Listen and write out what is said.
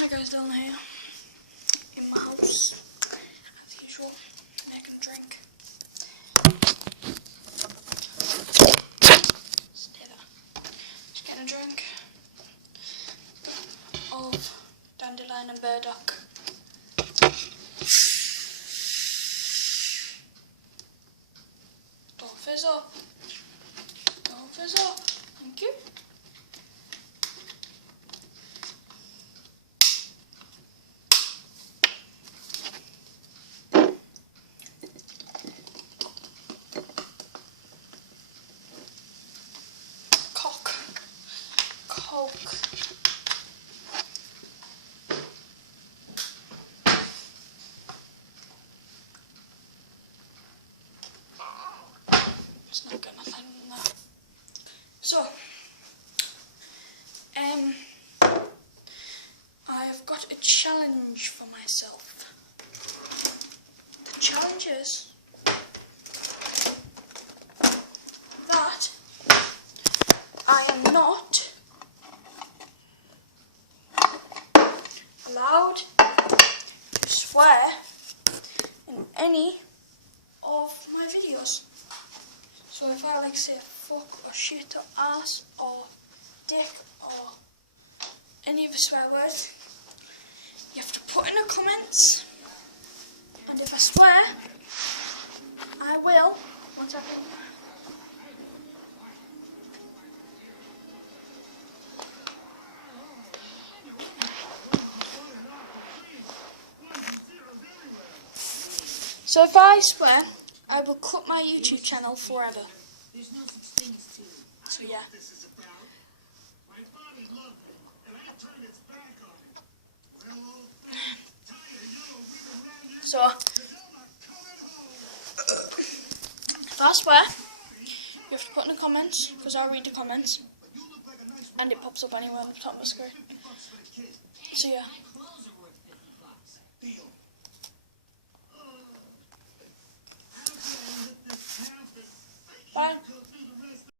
Hi guys, Dylan here, in my house, as usual, making a drink. Stay there. Just getting a drink of dandelion and burdock. Don't fizz up. Don't fizz up. Thank you. Coke. It's not got nothing in there. So, I've got a challenge for myself. The challenge is that I am not allowed to swear in any of my videos. So if I say fuck or shit or ass or dick or any of the swear words, you have to put in the comments, and if I swear, I will. What's happening? So if I swear, I will cut my YouTube channel forever. So yeah. So if I swear, you have to put in the comments, because I'll read the comments, and it pops up anywhere on the top of the screen. So yeah.